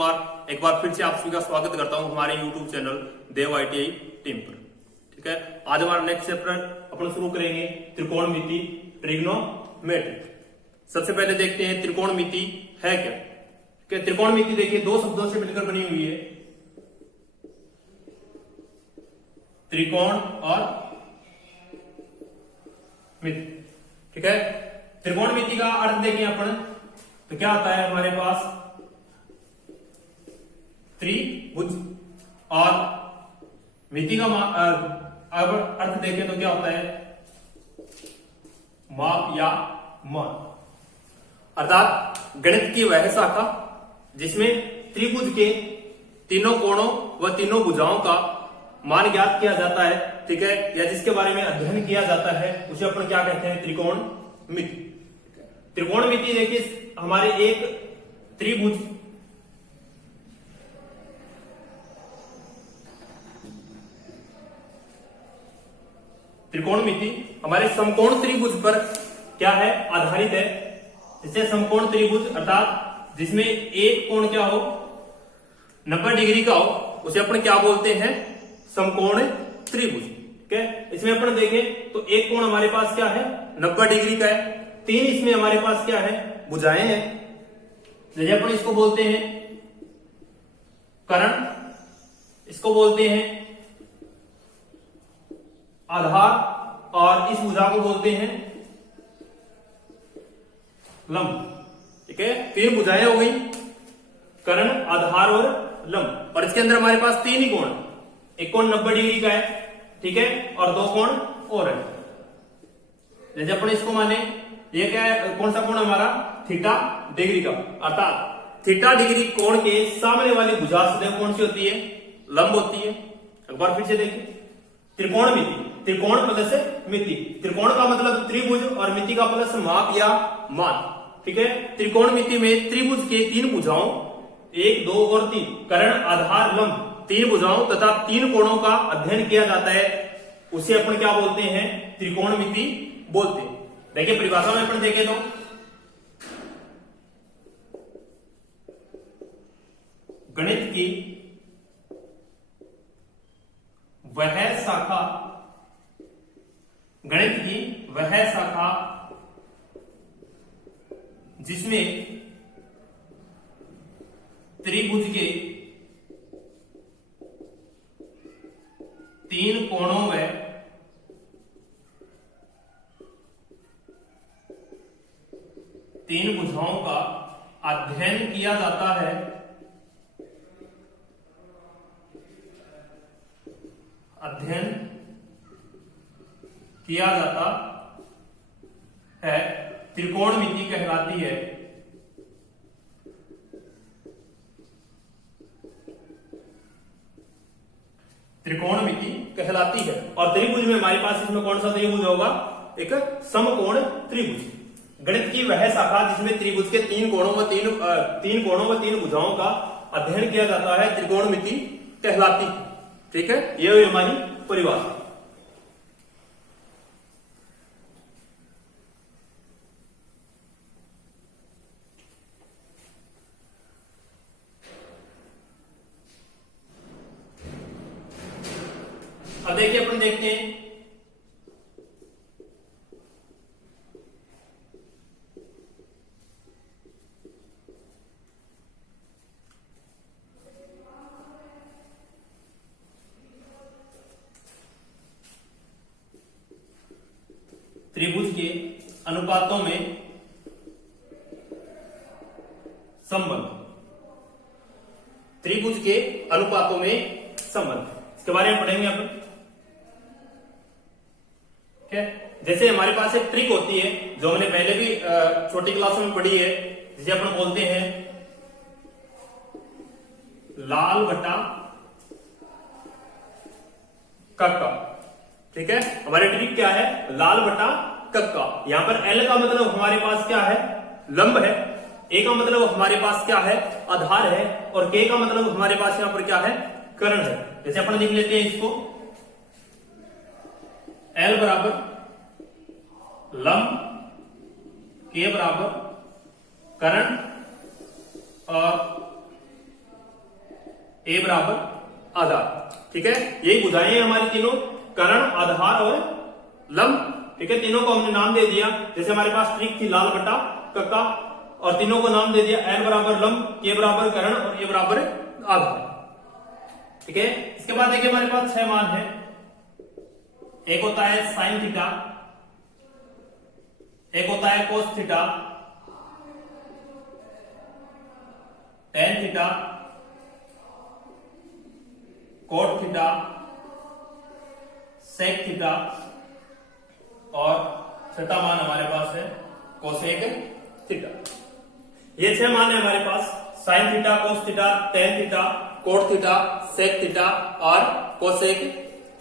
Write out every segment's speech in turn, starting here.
कुमार एक बार फिर से आप सभी का स्वागत करता हूं हमारे YouTube चैनल देव ITI टीम पर। ठीक है, आज हमारा नेक्स्ट चैप्टर अपन शुरू करेंगे त्रिकोणमिति ट्रिग्नोमेट्री। सबसे पहले देखते हैं त्रिकोणमिति है क्या। ठीक है, त्रिकोणमिति देखिए दो शब्दों से मिलकर बनी हुई है, त्रिकोण और मिति। ठीक है, त्रिकोणमिति का अर्थ देखें अपन तो क्या आता है हमारे पास त्रिभुज, और मिति का अगर अर्थ देखें तो क्या होता है माप या मान। अर्थात गणित की वह शाखा जिसमें त्रिभुज के तीनों कोणों व तीनों भुजाओं का मान ज्ञात किया जाता है। ठीक है, या जिसके बारे में अध्ययन किया जाता है उसे अपन क्या कहते हैं त्रिकोणमिति। त्रिकोणमिति देखिए हमारे एक त्रिभुज त्रिकोणमिति हमारे समकोण त्रिभुज पर क्या है आधारित है। जिसे समकोण त्रिभुज अर्थात जिसमें एक कोण क्या हो 90 डिग्री का हो उसे अपन क्या बोलते हैं समकोण त्रिभुज। ठीक है, इसमें अपन देखें तो एक कोण हमारे पास क्या है 90 डिग्री का है, तीन इसमें हमारे पास क्या है भुजाएं हैं। जैसे अपन इसको बोलते हैं कर्ण, इसको बोलते हैं आधार, और इस भुजा को बोलते हैं लंब। ठीक है, तीन भुजाएं हो गई कर्ण, आधार और लंब, और इसके अंदर हमारे पास तीन ही कोण, एक कोण 90 डिग्री का है, ठीक है, और दो कोण और है। जैसे अपन इसको माने ये क्या है, कौन सा कोण हमारा थीटा डिग्री का, अर्थात थीटा डिग्री कोण के सामने वाली भुजा सदैव कौन सी होती है लंब होती है। एक बार फिर से देखिए त्रिकोणमिति, त्रिकोण प्लस मिति, त्रिकोण का मतलब त्रिभुज और मिति का प्लस माप या मान। ठीक है, त्रिकोणमिति में त्रिभुज के तीन भुजाओं 1, 2 और 3 कर्ण, आधार, लंब, तीन भुजाओं तथा तीन कोणों का अध्ययन किया जाता है, उसे अपन क्या बोलते हैं त्रिकोणमिति बोलते हैं। देखिए परिभाषा में अपन देखें तो गणित की वह शाखा, गणित की वह शाखा जिसमें त्रिभुज के तीन कोणों में तीन भुजाओं का अध्ययन किया जाता है, अध्ययन किया जाता है त्रिकोणमिति कहलाती है। त्रिकोणमिति कहलाती है, और त्रिभुज में हमारे पास इसमें कौन सा त्रिभुज होगा एक समकोण त्रिभुज। गणित की वह शाखा जिसमें त्रिभुज के तीन कोणों व तीन भुजाओं का अध्ययन किया जाता है त्रिकोणमिति कहलाती है। ठीक है, ये हुई हमारी परिभाषा। अब देखिए अपन देखते हैं त्रिभुज के अनुपातों में संबंध, त्रिभुज के अनुपातों में संबंध, इसके बारे में पढ़ेंगे अपन। ठीक है, जैसे हमारे पास एक ट्रिक होती है जो हमने पहले भी छोटी क्लासों में पढ़ी है, जिसे अपन बोलते हैं लाल बटा कक्का। ठीक है, हमारी ट्रिक क्या है लाल बटा कक्का। यहां पर L का मतलब हमारे पास क्या है लंब है, A का मतलब हमारे पास क्या है आधार है, और K का मतलब हमारे पास यहां पर क्या है कर्ण है। जैसे अपन लिख लेते हैं इसको L बराबर लंब, K बराबर कर्ण और ए बराबर आधार। ठीक है, यही भुजाएं हैं हमारी तीनों, कर्ण, आधार और लंब। ठीक है, तीनों को हमने नाम दे दिया। जैसे हमारे पास ट्रिक थी लाल बटा कक्का, और तीनों को नाम दे दिया, एल बराबर लंब, के बराबर कर्ण और ए बराबर आधार। ठीक है, इसके बाद देखिए हमारे पास 6 मान है। एक होता है साइन थीटा, एक होता है cos theta, tan theta, cot theta, sec theta, और छठा मान हमारे पास है कोसेक थीटा। ये 6 मान है हमारे पास, sine theta, cos theta, tan theta, cot theta, sec theta और कोसेक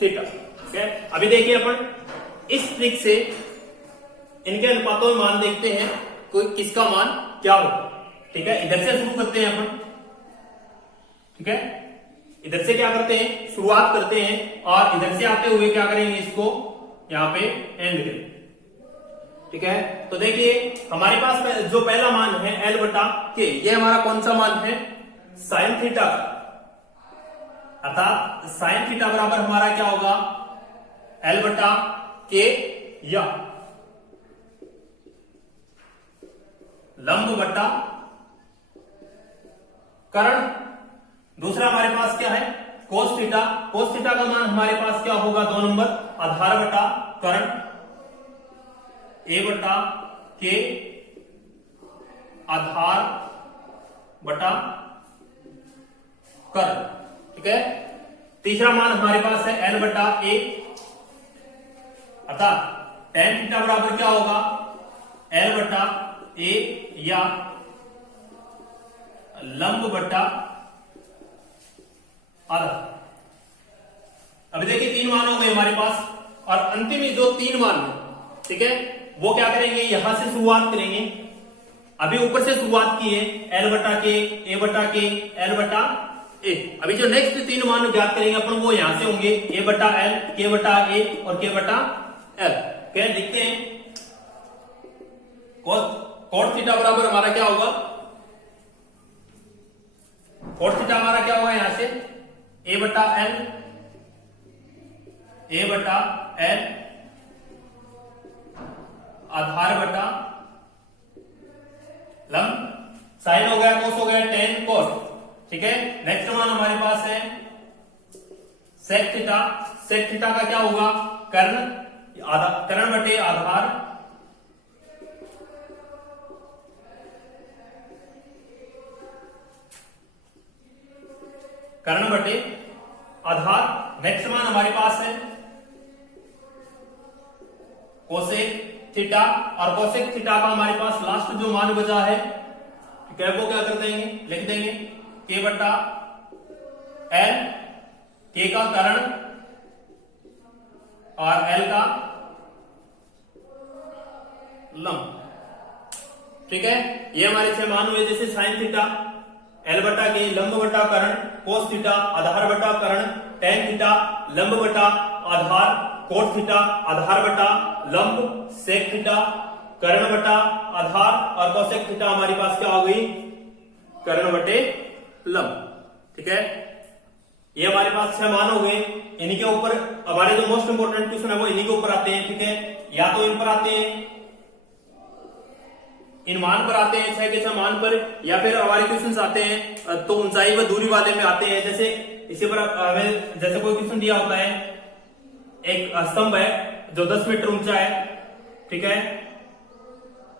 थीटा। ठीक है, अभी देखिए अपन इस ट्रिक से इनके अनुपातों में मान देखते हैं, कोई किसका मान क्या होगा। ठीक है, इधर से शुरू करते हैं अपन। ठीक है, इधर से क्या करते हैं, शुरुआत करते हैं, और इधर से आते हुए क्या करेंगे, इसको यहां पे एंड करेंगे। ठीक है, तो देखिए हमारे पास जो पहला मान है एल बटा के, ये हमारा कौन सा मान है, साइन थीटा का। अर्थात साइन थीटा बराबर हमारा क्या होगा, एल बटा के या लंब बटा कर्ण। दूसरा हमारे पास क्या है, कोस थीटा। कोस थीटा का मान हमारे पास क्या होगा, 2 नंबर, आधार बटा कर्ण, ए बटा के आधार बटा कर्ण। ठीक है, तीसरा मान हमारे पास है एल बटा ए, अर्थात टेन थीटा बराबर क्या होगा, एल बटा ए या लंब बटा आधा। अभी देखिए 3 मान हो गए हमारे पास, और अंतिम में जो 3 मान है, ठीक है, वो क्या करेंगे, यहां से शुरुआत करेंगे। अभी ऊपर से शुरुआत की है, एल बटा के, ए बटा के, एल बटा ए। अभी जो नेक्स्ट 3 मान ज्ञात करेंगे अपन, वो यहां से होंगे, ए बटा एल, के बटा ए और के बटा एल। क्या लिखते हैं, कोट थीटा बराबर हमारा क्या होगा, कोट थीटा हमारा क्या होगा, यहां से ए बटा एल, ए बटा एल आधार बटा लंब, साइन हो गया, कोस हो गया, टेन कोस। ठीक है, नेक्स्ट मान हमारे पास है सेक थीटा। सेक थीटा का क्या होगा, कर्ण, कर्ण बटे आधार कर्ण बटे आधार। नेक्स्ट मान हमारे पास है कोसेक थीटा, और कोसेक थीटा का हमारे पास लास्ट जो मान बचा है, ठीक है, वो क्या कर देंगे, लिख देंगे के बटा एल, के का कर्ण और एल का लंब। ठीक है, ये हमारे 6 मान हुए। जैसे साइन थीटा, एल बटा के, लंब बटा कर्ण, कोस थीटा आधार बटा कर्ण, टेन थीटा लंब बटा आधार, कोट थीटा आधार बटा लंब, सेक थीटा कर्ण बटा आधार, और कोसेक थीटा हमारे पास क्या हो गई, कर्ण बटे लंब। ठीक है, ये हमारे पास 6 मान हो गए। इन्हीं के ऊपर हमारे जो मोस्ट इंपोर्टेंट क्वेश्चन है वो इन्हीं के ऊपर आते हैं। ठीक है, या तो इन पर आते हैं, इन मान पर आते हैं, 6 के 6 मान पर, या फिर हमारे क्वेश्चंस आते हैं तो ऊंचाई व दूरी वाले में आते हैं। जैसे इसी पर हमें जैसे कोई क्वेश्चन दिया होता है, एक स्तंभ है जो 10 मीटर ऊंचा है, ठीक है,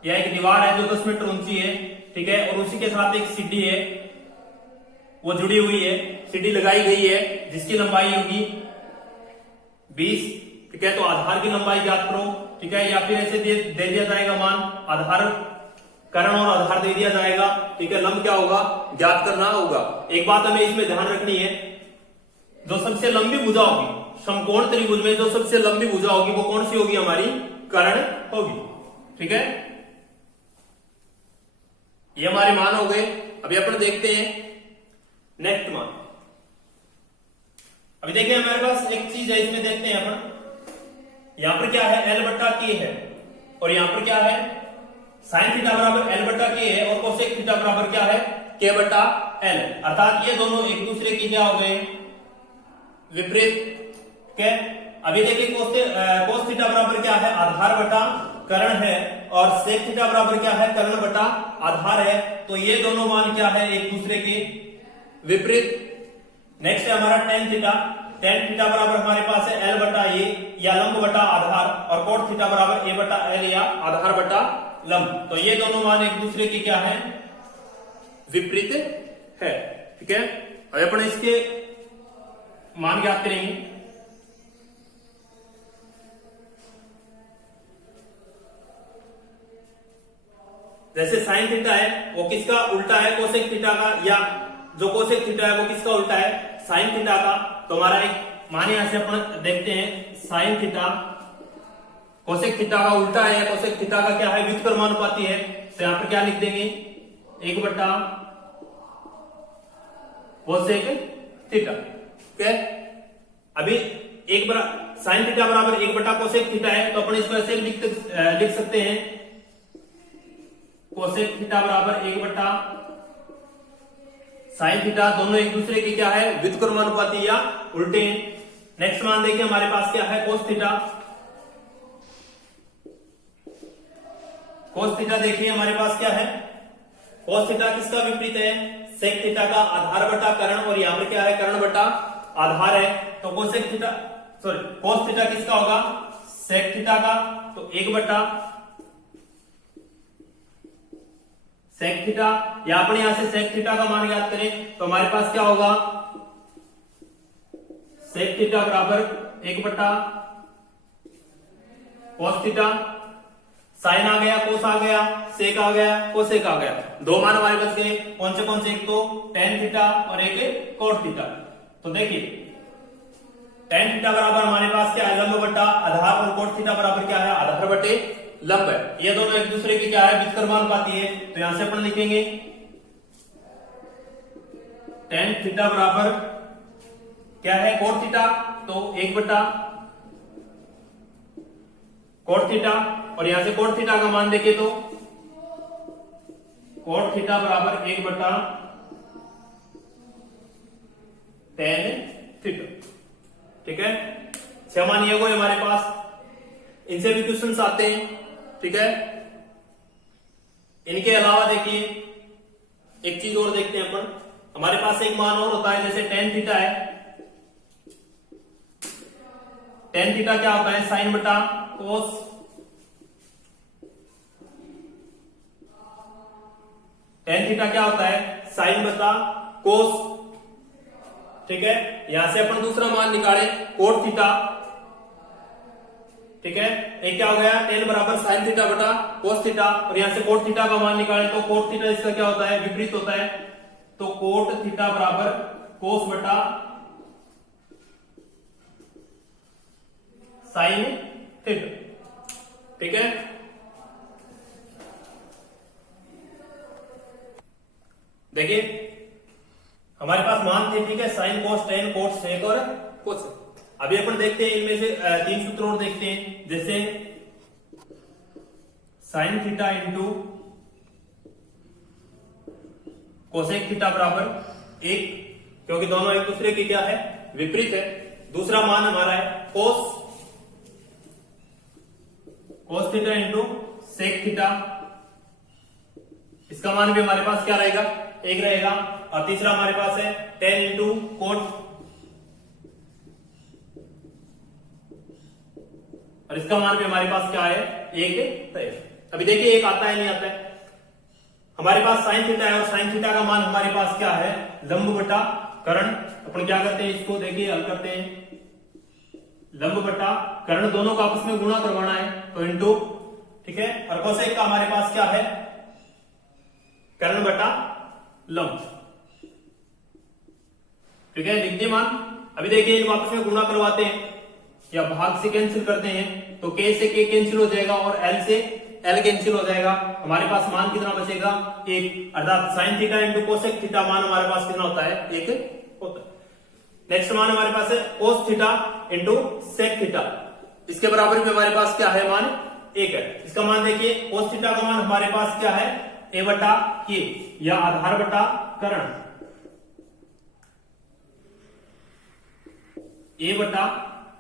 या एक दीवार है जो 10 मीटर ऊंची है, ठीक है, और उसी के साथ एक सीढ़ी है, वो जुड़ी हुई है, सीढ़ी लगाई गई है, जिसकी लंबाई होगी 20। ठीक है, तो आधार की लंबाई ज्ञात करो। ठीक है, या फिर ऐसे दे दिया जाएगा मान, आधार कर्ण और आधार दे दिया जाएगा। ठीक है, लंब क्या होगा, ज्ञात करना होगा। एक बात हमें इसमें ध्यान रखनी है, जो सबसे लंबी भुजा होगी समकोण त्रिभुज में, जो सबसे लंबी भुजा होगी वो कौन सी होगी, हमारी कर्ण होगी। ठीक है, ये हमारे मान हो गए। अभी अपन देखते हैं नेक्स्ट मान। अभी देखिए हमारे पास एक चीज है, इसमें देखते हैं अपन, यहां पर क्या है, एल बटा के है, और यहां पर क्या है, साइन थीटा बराबर एल बटा के है, और कोसेक थीटा बराबर क्या है, के बटा एल, अर्थात ये दोनों एक दूसरे की क्या हो गए, विपरीत। क्या अभी देखिए कोस थीटा बराबर क्या है, आधार बटा कर्ण है, और सेक थीटा बराबर क्या है, कर्ण बटा आधार है। तो ये दोनों मान क्या है, एक दूसरे के विपरीत। नेक्स्ट है हमारा टेन थीटा। टेन थीटा बराबर हमारे पास है एल बटा ए या लंब बटा आधार, और कोट थीटा बराबर ए बटा एल या आधार बटा लंब। तो ये दोनों मान एक दूसरे की क्या है, विपरीत है। ठीक है, अब अपन इसके मान ज्ञात करेंगे। जैसे साइन थीटा है वो किसका उल्टा है, कोसेक थीटा का, या जो कोसेक थीटा है वो किसका उल्टा है, साइन थीटा का। तो हमारा एक मान यहां से अपन देखते हैं, साइन थीटा कोसेक थीटा का उल्टा है, कोसेक थीटा का क्या है, व्युत्क्रमानुपाती है। तो यहां पर क्या लिख देंगे, 1 बटा कोसेक थीटा। क्या अभी साइन थीटा बराबर 1 बटा कोसेक थीटा है, तो अपन इसको ऐसे लिख सकते हैं, कोसेक थीटा बराबर 1 बटा साइन थीटा। दोनों एक दूसरे के क्या है, व्युत्क्रमानुपाती या उल्टे हैं। नेक्स्ट मान देखिए हमारे पास क्या है, कोस थीटा। कोस थीटा देखिए हमारे पास क्या है, कोस थीटा किसका विपरीत है, सेक थीटा का आधार बटा कर्ण, और यहां पर क्या है, कर्ण बटा आधार है। तो कोसेक थीटा कोस थीटा किसका होगा, सेक थीटा का। तो 1 बटा सेक थीटा, या अपन यहां से सेक थीटा का मान ज्ञात करें तो हमारे पास क्या होगा, सेक थीटा बराबर 1 बटा कोस थीटा। साइन आ गया, कोस आ गया, सेक आ गया, कोसेक आ गया। दो मान हमारे पास गए, कौन से, एक तो टेन थीटा और एक कोट थीटा। तो देखिए टेन थीटा बराबर हमारे पास क्या है, लंब बटा आधार, और कोट थीटा बराबर क्या है, आधार बटे लंब है। ये दोनों एक दूसरे की क्या है, व्युत्क्रमानुपाती है। तो यहां से अपन लिखेंगे टेन थीटा बराबर क्या है, कोट थीटा। तो 1 बटा कोट थीटा, और यहां से कोट थीटा का मान देखे तो कोट थीटा बराबर 1 बटा टेन थीटा। ठीक है, 6 मान ये कोई हमारे पास, इनसे भी क्वेश्चंस आते हैं। ठीक है, इनके अलावा देखिए एक चीज और देखते हैं अपन, हमारे पास एक मान और होता है, जैसे टेन थीटा है। टेन थीटा क्या होता है, साइन बटा कोस। टेन थीटा क्या होता है, साइन बटा कोस। ठीक है, यहां से अपन दूसरा मान निकाले, कोट थीटा। ठीक है, एक क्या हो गया, टेन बराबर साइन थीटा बटा कोस थीटा, और यहां से कोट थीटा का मान निकाले तो कोट थीटा इसका क्या होता है, विपरीत होता है। तो कोट थीटा बराबर कोस बटा साइन थीटा। ठीक है, देखिए हमारे पास मान थे, ठीक है, sine cos tan cot sec और कोसेक। अभी अपन देखते हैं इनमें से 3 सूत्र और देखते हैं, जैसे sign theta into cosec theta बराबर 1, क्योंकि दोनों एक दूसरे की क्या है, विपरीत है। दूसरा मान हमारा है cos theta into sec theta, इसका मान भी हमारे पास क्या रहेगा, 1 रहेगा। और तीसरा हमारे पास है टेन इंटू कोट, और इसका मान भी हमारे पास क्या है, 1 है। अभी देखिए एक आता है नहीं आता है, हमारे पास साइन थीटा है, और साइन थीटा का मान हमारे पास क्या है, लंब बटा कर्ण। अपन क्या करते हैं, इसको देखिए हल करते हैं, लंब बटा कर्ण, दोनों को आपस में गुणा करवाना है, तो इंटू। ठीक है, और कोसेक का हमारे पास क्या है, कर्ण बटा लंब। ठीक है, लिख दिए मान। अभी देखिए इनको आपस में गुणा करवाते हैं या भाग से कैंसिल करते हैं, तो k से k कैंसिल हो जाएगा और l से l कैंसिल हो जाएगा। हमारे पास मान कितना बचेगा, 1, अर्थात sine theta into cosec theta मान हमारे पास कितना होता है, 1 होता है। नेक्स्ट मान हमारे पास है cos theta into sec theta, इसके बराबर में हमारे पास क्या है, मान 1 है। इसका मान देखिए, कोस थीटा का मान हमारे पास क्या है, a बटा k या आधार बटा कर्ण। ए बटा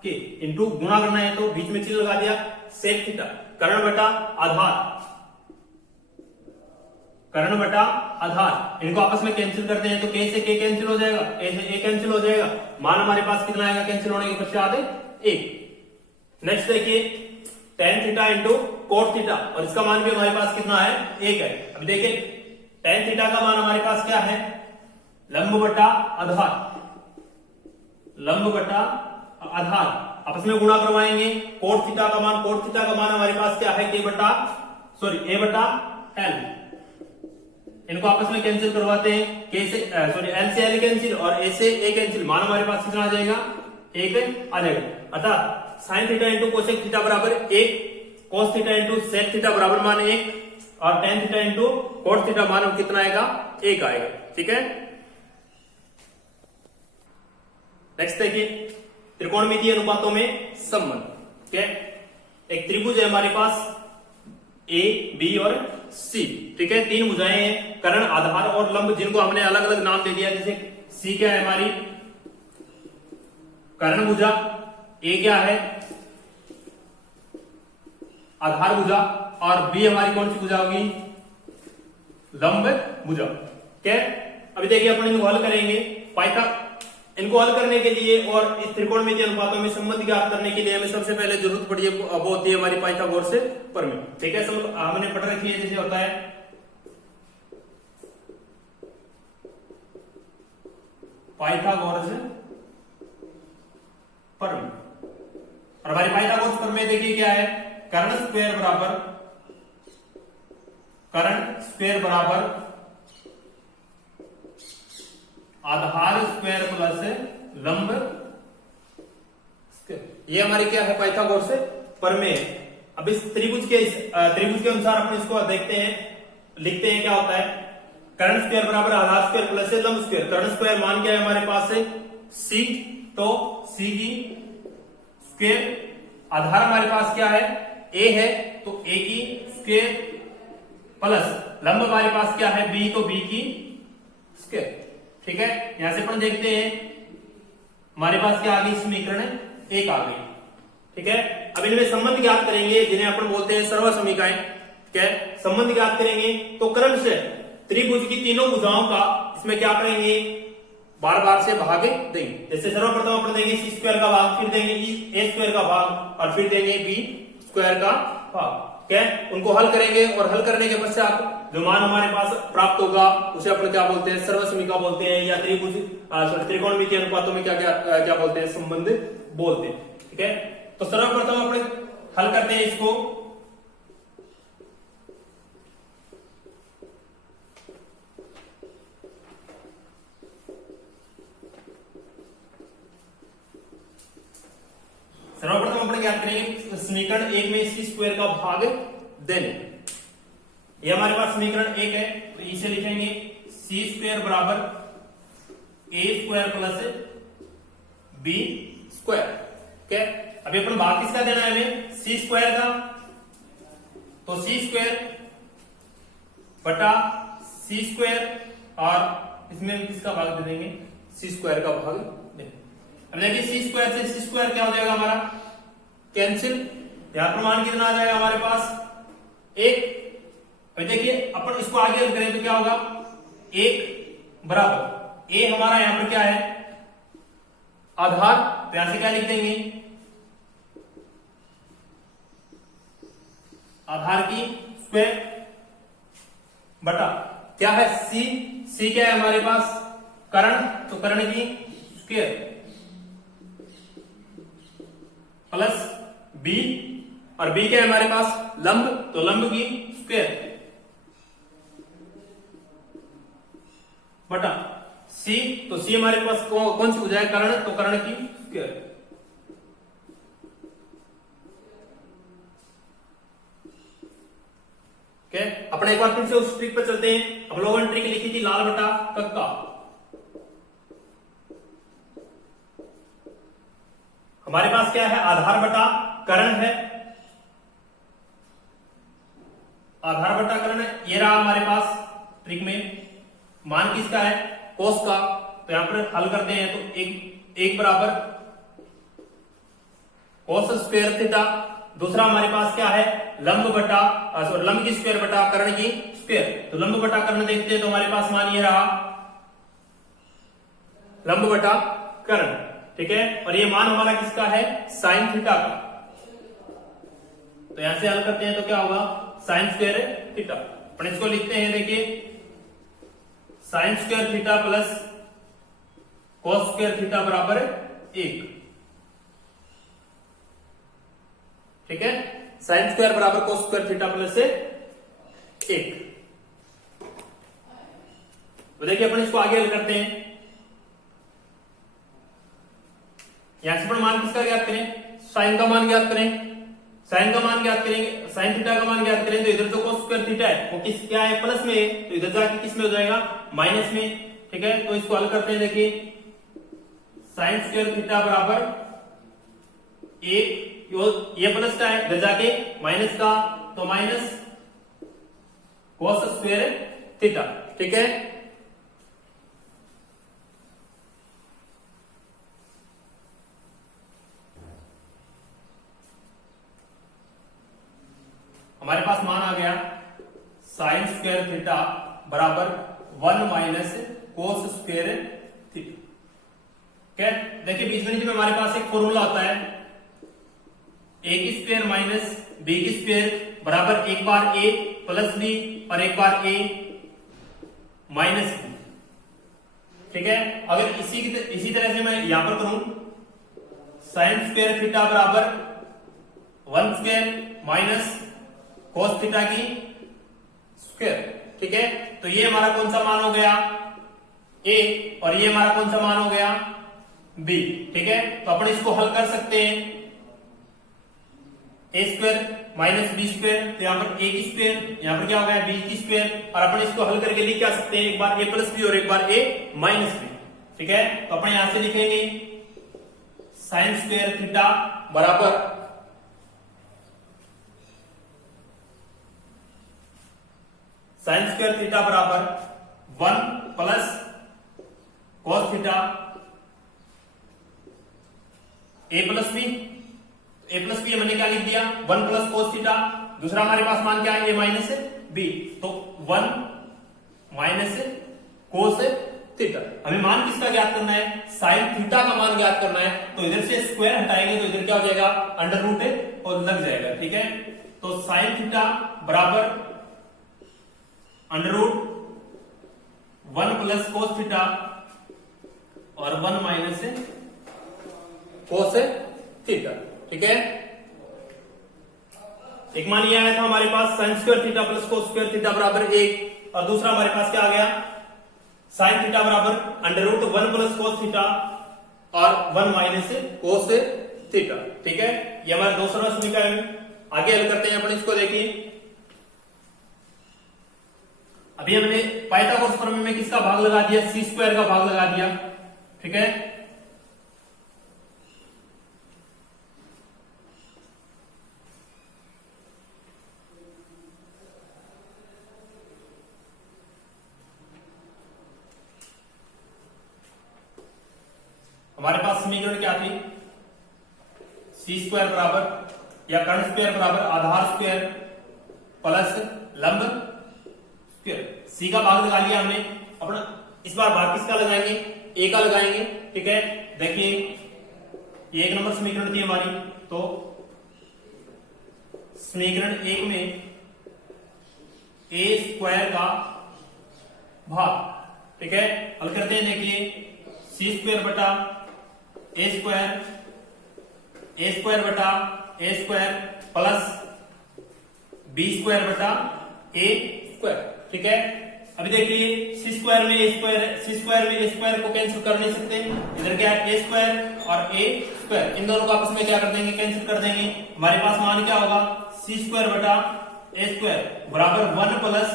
के इंटू गुणा करना है तो बीच में चिन्ह लगा दिया सेक थीटा, कर्ण बटा आधार, कर्ण बटा आधार, इनको आपस में कैंसिल करते हैं तो के से के कैंसिल हो जाएगा, ए से ए कैंसिल हो जाएगा, मान हमारे पास कितना आएगा कैंसिल होने के पश्चात एक। नेक्स्ट देखिए ten theta into cot theta, और इसका मान भी हमारे पास कितना है एक है। अभी देखिए टेन थीटा का मान हमारे पास क्या है लंब बटा आधार, लंब बटा आधार, आपस में गुणा करवाएंगे, कोट थीटा का मान हमारे पास क्या है ए बटा एल, इनको आपस में कैंसिल करवाते हैं, के से एल से एल कैंसिल और ए से ए कैंसिल, मान हमारे पास कितना आ जाएगा एक आ जाएगा, अर्थात sine theta into cosec theta बराबर एक, cos theta into sec theta बराबर मान एक, और tan theta into cot theta मान कितना आएगा एक आएगा। ठीक है, नेक्स्ट देखिए त्रिकोणमितीय अनुपातों में संबंध। ठीक है, एक त्रिभुज है हमारे पास ए बी और सी, ठीक है, तीन भुजाएं हैं, कर्ण आधार और लंब, जिनको हमने अलग अलग नाम दे दिया, जैसे सी क्या है हमारी कर्ण भुजा, ए क्या है आधार भुजा, और बी हमारी कौन सी भुजा होगी लंब भुजा। ठीक है, अभी देखिए अपन इनको हल करेंगे, इनको हल करने के लिए और इस त्रिकोणमितीय अनुपातों में संबंध ज्ञात करने के लिए हमें सबसे पहले जरूरत पड़ी है वो होती है हमारी पाइथागोरस से प्रमेय। ठीक है, सब हमने पढ़ रखी है, जैसे होता है पाइथागोरस प्रमेय, और हमारी पाइथागोरस प्रमेय देखिए क्या है, कर्ण स्क्वायर बराबर आधार स्क्वायर प्लस लंब स्क्वायर, ये हमारी क्या है पाइथागोरस प्रमेय। अब इस त्रिभुज के अनुसार अपन इसको देखते हैं, लिखते हैं क्या होता है, कर्ण स्क्वायर बराबर आधार स्क्वायर प्लस लंब स्क्वायर, कर्ण स्क्वायर मान क्या है हमारे पास है सी, तो सी की स्क्वायर, आधार हमारे पास क्या है ए है तो ए की स्क्वायर, प्लस लंब हमारे पास क्या है बी, तो बी की स्क्वायर। ठीक है, यहां से अपन देखते हैं हमारे पास क्या आ गई समीकरण एक आ गई। ठीक है, अब इनमें संबंध ज्ञात करेंगे जिन्हें अपन बोलते हैं सर्व समीकरण। ठीक है, संबंध ज्ञात करेंगे तो क्रम से त्रिभुज की तीनों भुजाओं का इसमें क्या करेंगे बार बार से भाग देंगे। जैसे सर्वप्रथम अपन देंगे सी स्क्वायर का भाग, फिर देंगे ए स्क्वायर का भाग, और फिर देंगे बी स्क्वायर का भाग। क्या उनको हल करेंगे, और हल करने के पश्चात जो मान हमारे पास प्राप्त होगा उसे अपन क्या बोलते हैं सर्व समीकरण बोलते हैं, या त्रिकोणमितीय अनुपातों में क्या बोलते हैं संबंध बोलते हैं। ठीक है, तो सर्वप्रथम अपने हल करते हैं इसको, सर्वप्रथम अपने ज्ञात करेंगे समीकरण एक में सी स्क्वायर का भाग देने, ये हमारे पास समीकरण एक है, तो इसे लिखेंगे सी स्क्वायर बराबर A square plus B square. क्या अभी अपन भाग किसका देना है हमें सी स्क्वायर का, तो सी स्क्वायर बटा सी स्क्वायर, और इसमें किसका भाग दे देंगे सी स्क्वायर का भाग देंगे। अब देखिए सी स्क्वायर से सी स्क्वायर क्या हो जाएगा हमारा कैंसिल, यहां प्रमाण कितना आ जाएगा हमारे पास एक। देखिए अपन इसको आगे हल करें तो क्या होगा एक बराबर ए हमारा यहां पर क्या है आधार, तो यहां से क्या लिख देंगे आधार की स्क्वायर बटा क्या है सी क्या है हमारे पास कर्ण, तो कर्ण की स्क्वायर प्लस बी, और बी क्या है हमारे पास लंब, तो लंब की स्क्वायर बटा सी, तो सी हमारे पास कौन सी भुजा है कर्ण, तो कर्ण की स्क्वायर। ओके, अपने एक बार फिर से उस ट्रिक पर चलते हैं। हम लोगों ने ट्रिक लिखी थी लाल बटा कक्का, हमारे पास क्या है आधार बटा कर्ण है, आधार बटा कर्ण ये रहा हमारे पास ट्रिक में, मान किसका है कोस का, तो यहां पर हल करते हैं तो एक बराबर कोस स्क्वायर थीटा, दूसरा हमारे पास क्या है लंब बटा लंब की स्क्वायर बटा कर्ण की स्क्वायर। तो लंब बटा कर्ण देखते हैं तो हमारे पास मान ये रहा लंब बटा कर्ण, ठीक है। और ये मान हमारा किसका है साइन थीटा का। तो यहां से हल करते हैं तो क्या होगा साइन स्क्वायर थीटा। अपन इसको लिखते हैं, देखिए sign square theta plus cos square theta बराबर 1, ठीक है। साइन स्क्वायर बराबर कॉस स्क्वायर थीटा प्लस 1। तो देखिए अपन इसको आगे हल करते हैं। यहां से अपन मान किसका ज्ञात करें, साइन का मान ज्ञात करें। साइन का मान ज्ञात करेंगे, साइन थीटा का मान ज्ञात करें तो इधर जो कॉस स्क्वायर थीटा है वो किस क्या है प्लस में है, तो इधर जाके किस में हो जाएगा माइनस में, ठीक है। तो इसको हल करते हैं, देखिए साइन स्क्वायर थीटा बराबर 1, ये प्लस का है इधर जाके माइनस का, तो माइनस कॉस स्क्वायर थीटा, ठीक है। हमारे पास मान आ गया साइन स्क्वायर थीटा बराबर 1 माइनस कोस स्क्वायर थीटा। क्या देखिए बीजगणित में हमारे पास एक फॉर्मूला होता है ए की स्क्वायर माइनस बी की स्क्वायर बराबर एक बार ए प्लस बी और एक बार ए माइनस बी, ठीक है। अगर इसी तरह से मैं यहां पर करूं साइन स्क्वायर थीटा बराबर 1 स्क्वायर माइनस कोस थीटा की स्क्वायर, ठीक है। तो ये हमारा कौन सा मान हो गया ए और ये हमारा कौन सा मान हो गया बी, ठीक है। तो अपन इसको हल कर सकते हैं ए स्क्वायर माइनस बी स्क्वायर, तो यहां पर ए की स्क्वायर यहां पर क्या हो गया बी की स्क्वायर, और अपन इसको हल करके लिख क्या सकते हैं एक बार ए प्लस बी और एक बार ए माइनस बी, ठीक है। तो अपन यहां से लिखेंगे साइन स्क्वायर थीटा बराबर साइन स्क्वायर थीटा बराबर 1 प्लस कॉस थीटा ए प्लस बी, ए प्लस बी मैंने क्या लिख दिया 1 प्लस कोस थीटा, दूसरा हमारे पास मान क्या है ए माइनस बी, तो 1 माइनस कोस थीटा। हमें मान किसका ज्ञात करना है साइन थीटा का मान ज्ञात करना है। तो इधर से स्क्वायर हटाएंगे तो इधर क्या हो जाएगा अंडर रूट और लग जाएगा, ठीक है। तो साइन थीटा बराबर under root 1 plus cos theta और 1 माइनस कोस थीटा, ठीक है। एक मान ये आया था हमारे पास sine square theta plus cos square theta बराबर 1, और दूसरा हमारे पास क्या आ गया साइन थीटा बराबर under root 1 plus cos theta और 1 माइनस कोस थीटा, ठीक है। ये हमारा दूसरा समीकरण। आगे हल करते हैं अपन इसको, देखिए अभी हमने पाइथागोरस प्रमेय में किसका भाग लगा दिया सी स्क्वायर का भाग लगा दिया, ठीक है। हमारे पास समीकरण क्या थी सी स्क्वायर बराबर या कर्ण स्क्वायर बराबर आधार स्क्वायर प्लस लंब स्क्वायर। सी का भाग लगा लिया हमने, अपना इस बार भाग किसका लगाएंगे ए का लगाएंगे, ठीक है। देखिए ये 1 नंबर समीकरण थी हमारी, तो समीकरण 1 में ए स्क्वायर का भाग, ठीक है। हल करते हैं, देखिए सी स्क्वायर बटा ए स्क्वायर बटा ए स्क्वायर प्लस बी स्क्वायर बटा ए स्क्वायर, ठीक है। अभी देखिए सी स्क्वायर में ए स्क्वायर को कैंसिल कर नहीं सकते, इधर क्या है ए स्क्वायर और ए स्क्वायर, इन दोनों को आपस में क्या कर देंगे कैंसिल कर देंगे। हमारे पास मान क्या होगा सी स्क्वायर बटा ए स्क्वायर बराबर 1 प्लस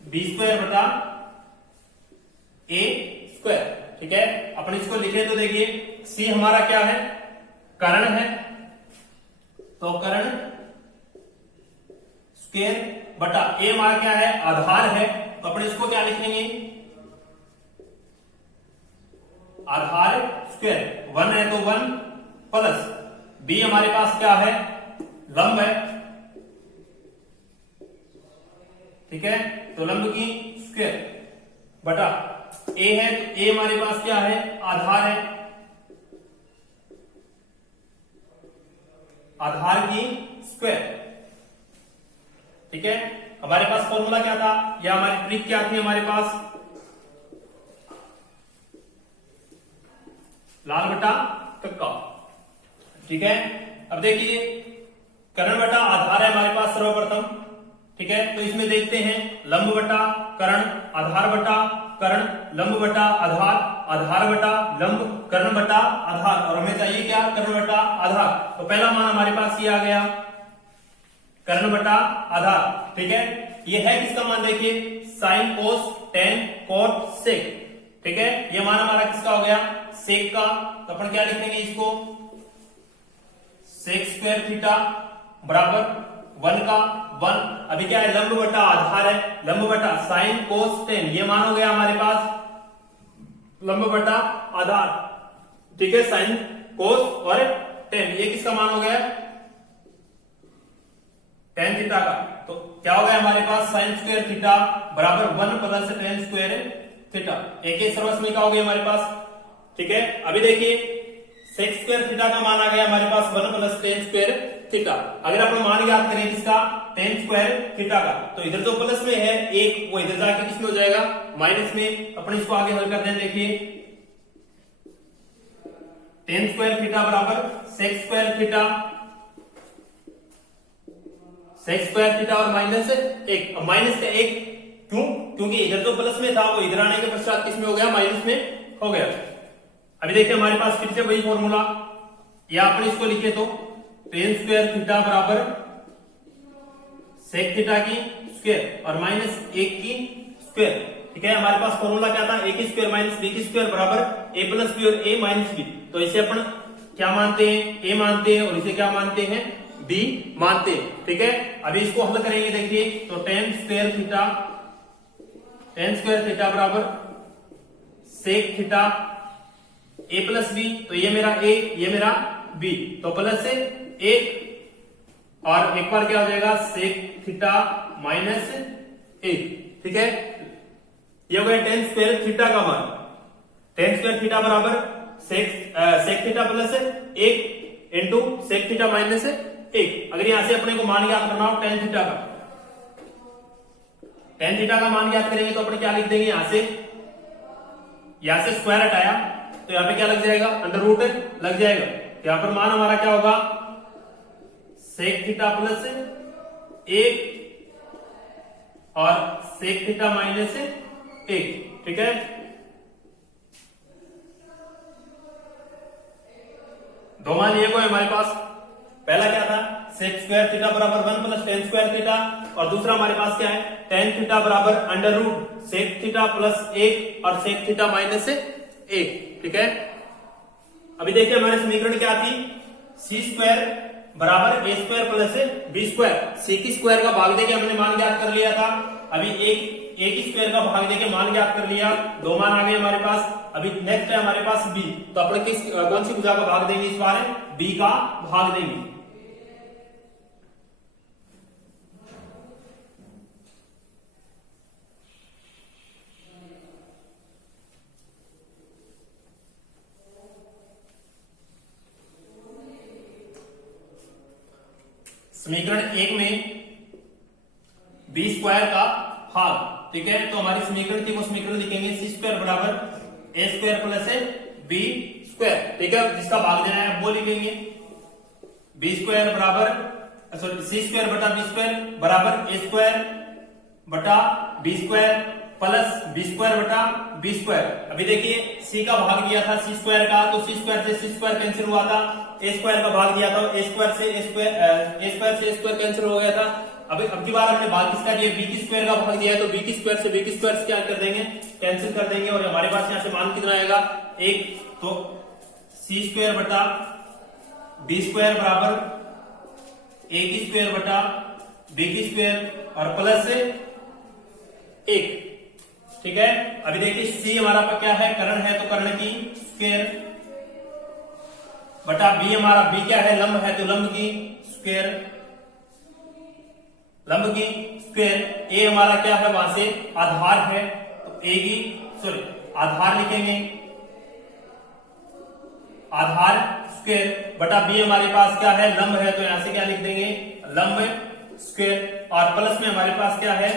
बी स्क्वायर बटा ए स्क्वायर, ठीक है। अपन इसको लिखे तो देखिए सी हमारा क्या है कर्ण है, तो कर्ण स्क्वायर बटा ए हमारा क्या है आधार है, तो अपन इसको क्या लिखेंगे आधार स्क्वायर 1 है तो 1 प्लस बी हमारे पास क्या है, लंब है, ठीक है, तो लंब की स्क्वायर बटा ए है, तो ए हमारे पास क्या है, आधार है, आधार की स्क्वायर, ठीक है। हमारे पास फॉर्मूला क्या था, या हमारी ट्रिक क्या थी, हमारे पास लाल बटा कक्का, ठीक है। अब देखिए कर्ण बटा आधार है हमारे पास सर्वप्रथम, ठीक है, तो इसमें देखते हैं लंब बटा कर्ण, आधार बटा कर्ण, लंब बटा आधार, आधार बटा लंब, कर्ण बटा आधार, और हमें चाहिए क्या, कर्ण बटा आधार। तो पहला मान हमारे पास ये आ गया कर्ण बटा आधार, ठीक है। ये है किसका मान, देखिए sine cos tan cot sec, ठीक है, ये मान हमारा किसका हो गया, सेक का। तो अपन क्या लिखेंगे इसको, सेक स्क्वायर थीटा बराबर 1 का 1। अभी क्या है, लंब बटा आधार है, लंब बटा साइन कोस टेन, ये मान हो गया हमारे पास लंब बटा आधार, ठीक है, साइन कोस और टेन, ये किसका मान हो गया, टेन थीटा का। तो क्या हो गया हमारे पास, साइन स्क्वायर थीटा बराबर 1 प्लस टेन स्क्वायर थीटा, एक ही सर्वस्वी का हो गया हमारे पास, ठीक है। अभी देखिए सेक स्क्वायर थीटा का मान आ गया हमारे पास 1 प्लस टेन स्क्वायर थीटा। अगर अपन मान याद करें इसका टेन स्क्वायर थीटा का, तो इधर जो प्लस में है एक, वो इधर जाके किसमें हो जाएगा, माइनस में। अपन इसको आगे हल करते हैं, देखिए टेन स्क्वायर थीटा बराबर sec square theta, sec square theta और माइनस एक, माइनस का एक क्यों, क्योंकि इधर जो प्लस में था वो इधर आने के पश्चात किसमें हो गया, माइनस में हो गया। अभी देखिए हमारे पास फिर से वही फॉर्मूला, या अपन इसको लिखे तो टेन स्क्वायर थीटा बराबर सेक थीटा की स्क्वायर और माइनस एक की स्क्वायर, ठीक है। हमारे पास फॉर्मूला क्या था, ए की स्क्वायर माइनस बी की स्क्वायर बराबर ए प्लस बी और ए माइनस बी। तो इसे अपन क्या मानते हैं, ए मानते हैं, और इसे क्या मानते हैं, बी मानते हैं, ठीक है। अभी इसको हल करेंगे, देखिए तो टेन स्क्वायर थीटा बराबर सेक थीटा ए प्लस बी, तो ये मेरा ए, ये मेरा बी, तो प्लस से एक और एक बार क्या हो जाएगा, सेक थीटा माइनस एक, ठीक है। ये हो गया टेन स्क्वायर थीटा का मान, टेन स्क्वायर थीटा बराबर सेक थीटा प्लस एक इंटू सेक थीटा माइनस एक। अगर यहां से अपने को मान याद करना हो टेन थीटा का, टेन थीटा का मान याद करेंगे तो अपने क्या लिख देंगे, यहां से स्क्वायर हटाया तो यहां पे क्या लग जाएगा, अंडर रूट लग जाएगा। यहां पर मान हमारा क्या होगा, सेक थीटा प्लस एक और सेक थीटा माइनस एक, ठीक है। दो मान ये को है हमारे पास, पहला क्या था, सेक स्क्वायर थीटा बराबर 1 प्लस टेन स्क्वायर थीटा, और दूसरा हमारे पास क्या है, टेन थीटा बराबर under root sec theta plus एक और सेक थीटा माइनस एक, ठीक है। अभी देखिए हमारे समीकरण क्या थी, सी स्क्वायर बराबर A square plus B square, सी की स्क्वायर का भाग देके हमने मान ज्ञात कर लिया था। अभी एक ए की स्क्वायर का भाग देके मान ज्ञात कर लिया, दो मान आ गए हमारे पास। अभी नेक्स्ट है हमारे पास बी, तो अपन कौन सी भुजा का भाग देंगे इस बार, बी का भाग देंगे। समीकरण एक में बी स्क्वायर का भाग, ठीक है, तो हमारी समीकरण थी वो समीकरण लिखेंगे सी स्क्वायर बराबर A square plus B square, ठीक है, जिसका भाग देना है वो लिखेंगे बी स्क्वायर बराबर सॉरी सी स्क्वायर बटा बी स्क्वायर बराबर ए स्क्वायर बटा B square plus B square बटा बी स्क्वायर। अभी देखिए सी का भाग दिया था सी स्क्वायर का, तो सी स्क्वायर से सी स्क्वायर कैंसिल हुआ था, ए स्क्वायर का भाग दिया था, ए स्क्वायर से ए स्क्वायर कैंसिल हो गया था। अब की बार हमने भाग किसका दिया, बी की स्क्वायर का भाग दिया है, तो बी की स्क्वायर से क्या कर देंगे, कैंसिल कर देंगे, और हमारे पास यहाँ से मान कितना आएगा एक, तो सी स्क्वायर बटा बी स्क्वायर बराबर ए की स्क्वायर बटा बी की स्क्वायर और प्लस एक, ठीक है। अभी देखिए सी हमारा क्या है, कर्ण है, तो कर्ण की स्क्वायर बटा बी हमारा बी क्या है, लंब है तो लंब की स्क्वायर, लंब की स्क्वायर। ए हमारा क्या है, वहां से आधार है तो ए की सॉरी आधार लिखेंगे, आधार स्क्वायर बटा बी हमारे पास क्या है, लंब है तो यहां से क्या लिख देंगे, लंब स्क्वायर। और प्लस में हमारे पास क्या है,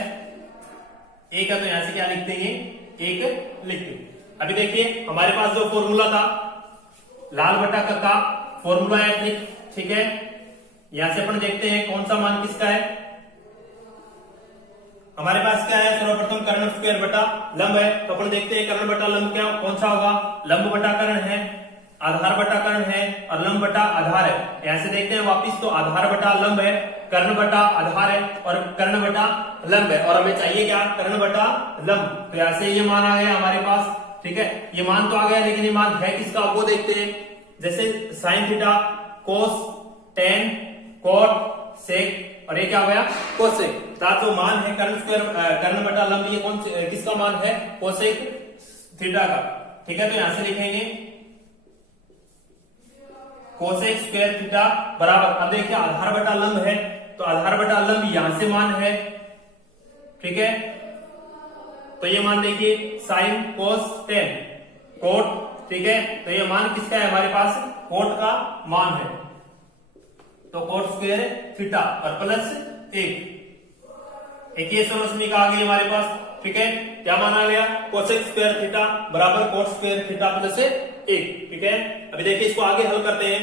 ए का, तो यहां से क्या लिख देंगे, एक लिख देंगे। अभी देखिए हमारे पास जो फॉर्मूला था लाल बटा का फॉर्मूला है, ठीक है। यहां से अपन देखते हैं कौन सा मान किसका है। हमारे पास क्या है, सर्वप्रथम कर्ण स्क्वायर बटा लंब है, तो अपन देखते हैं कर्ण बटा लंब क्या कौन सा होगा, लंब बटा कर्ण है, आधार बटा कर्ण है और लंब बटा आधार है। यहां से देखते हैं वापिस, तो आधार बटा लंब है, कर्ण बटा आधार है और कर्ण बटा लंब है, और हमें चाहिए क्या, कर्ण बटा लंब। तो यहां से ये मान आ गया हमारे पास, ठीक है। ये मान तो आ गया, लेकिन ये मान है किसका वो देखते हैं। जैसे साइन थीटा, कोस, टेन, कॉट, सेक और ये क्या हो गया, कोसेक। जो मान है कर्ण स्क्वायर कर्ण बटा लंब, ये कौन किसका मान है, कोसेक थीटा का, ठीक है। तो यहां से लिखेंगे कोसेक स्क्वायर थीटा बराबर, अब देखिए आधार बटा लंब है तो आधार बटा लंब यहां से मान है, ठीक है। तो ये मान देखिए साइन कोस टेन कोट, ठीक है। तो ये मान किसका है, हमारे पास कोट का मान है, तो कोट स्क्वायर थीटा और प्लस एक ये समझने का आ गई हमारे पास, ठीक है। क्या मान आ गया, कोसेक स्क्वायर थीटा बराबर कोट स्क्वायर थीटा प्लस एक, ठीक है। अभी देखिए इसको आगे हल करते हैं।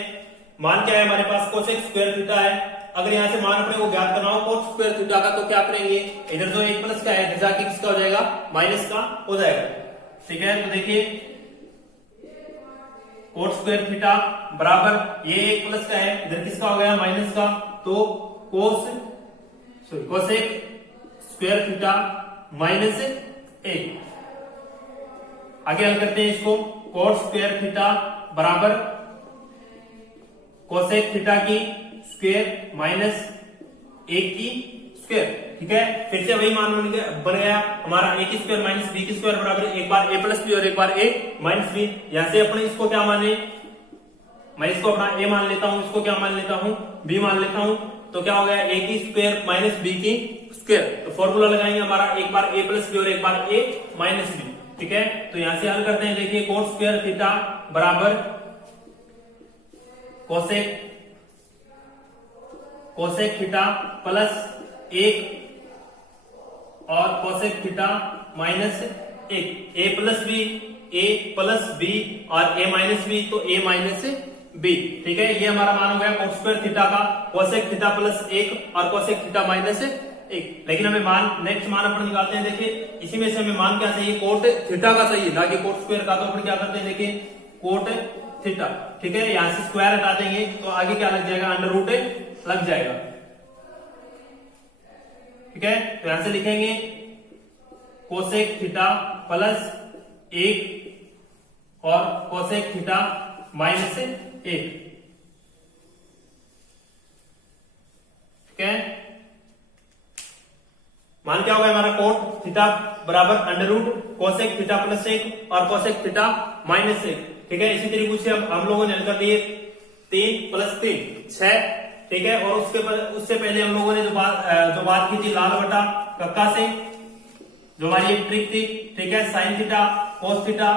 मान क्या है हमारे पास, कोसेक स्क्वायर थीटा है। अगर यहां से मान अपने को ज्ञात करना हो कोट स्क्वायर थीटा का, तो क्या करेंगे, इधर जो एक प्लस का है इधर जाके किसका हो जाएगा, माइनस का हो जाएगा, ठीक है। तो देखिए कोट स्क्वायर थीटा बराबर ये एक प्लस का है, इधर किसका हो गया, माइनस का, तो कोसेक स्क्वायर थीटा माइनस एक। आगे हल करते हैं इसको, कोट स्क्वायर थीटा बराबर कोसेक थीटा की स्क्वायर माइनस एक की स्क्वायर, ठीक है। फिर से वही मान बन गया हमारा, ए की स्क्वायर माइनस बी की स्क्वायर बराबर एक बार ए प्लस बी और एक बार ए माइनस बी। यहां से अपने इसको क्या माने, मैं इसको अपना ए मान लेता हूं, इसको क्या मान लेता हूं, बी मान लेता हूं। तो क्या हो गया, ए की स्क्वायर माइनस बी की स्क्वायर। तो फॉर्मूला लगाएंगे हमारा एक बार ए प्लस बी और एक बार ए माइनस बी, ठीक है। तो यहां से हल करते हैं, देखिए कोट स्क्वायर थीटा बराबर कोसेक थीटा प्लस एक और कोसेक थीटा माइनस एक, ए प्लस बी और ए माइनस बी, तो ए माइनस बी, ठीक है। ये हमारा मान हो गया कोट स्क्वायर थीटा का, कोसेक थीटा प्लस एक और कोसेक थीटा माइनस एक। लेकिन हमें मान नेक्स्ट मान अपन निकालते हैं, देखिए इसी में से हमें मान क्या चाहिए, कोट थीटा का चाहिए, ना कि कोट स्क्वायर का। तो अपन क्या करते हैं, देखिए कोट थीटा, ठीक है। यहां से स्क्वायर हटा देंगे तो आगे क्या लग जाएगा, अंडर रूट लग जाएगा, ठीक है। तो यहां से लिखेंगे कोसेक थीटा प्लस एक और कोसेक थीटा माइनस एक, ठीक है। मान क्या होगा हमारा, कोट थीटा बराबर under root cosec theta plus एक और कोसेक थीटा माइनस एक, ठीक है। इसी तरीके से हम लोगों ने हल कर लिए 3 प्लस 3 6, ठीक है। और उससे पहले हम लोगों ने जो बात की थी लाल बटा कक्का से, जो हमारी एक ट्रिक थी, ठीक है। Sign theta cos theta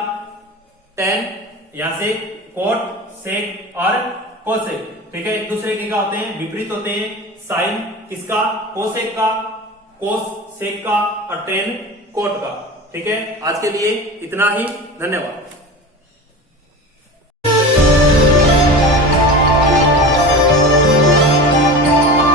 ten, यहां से कोट सेक और कोसेक, ठीक है। एक दूसरे के क्या होते हैं, विपरीत होते हैं। साइन किसका, कोसेक का, कोस सेक का और टेन कोट का, ठीक है। आज के लिए इतना ही, धन्यवाद।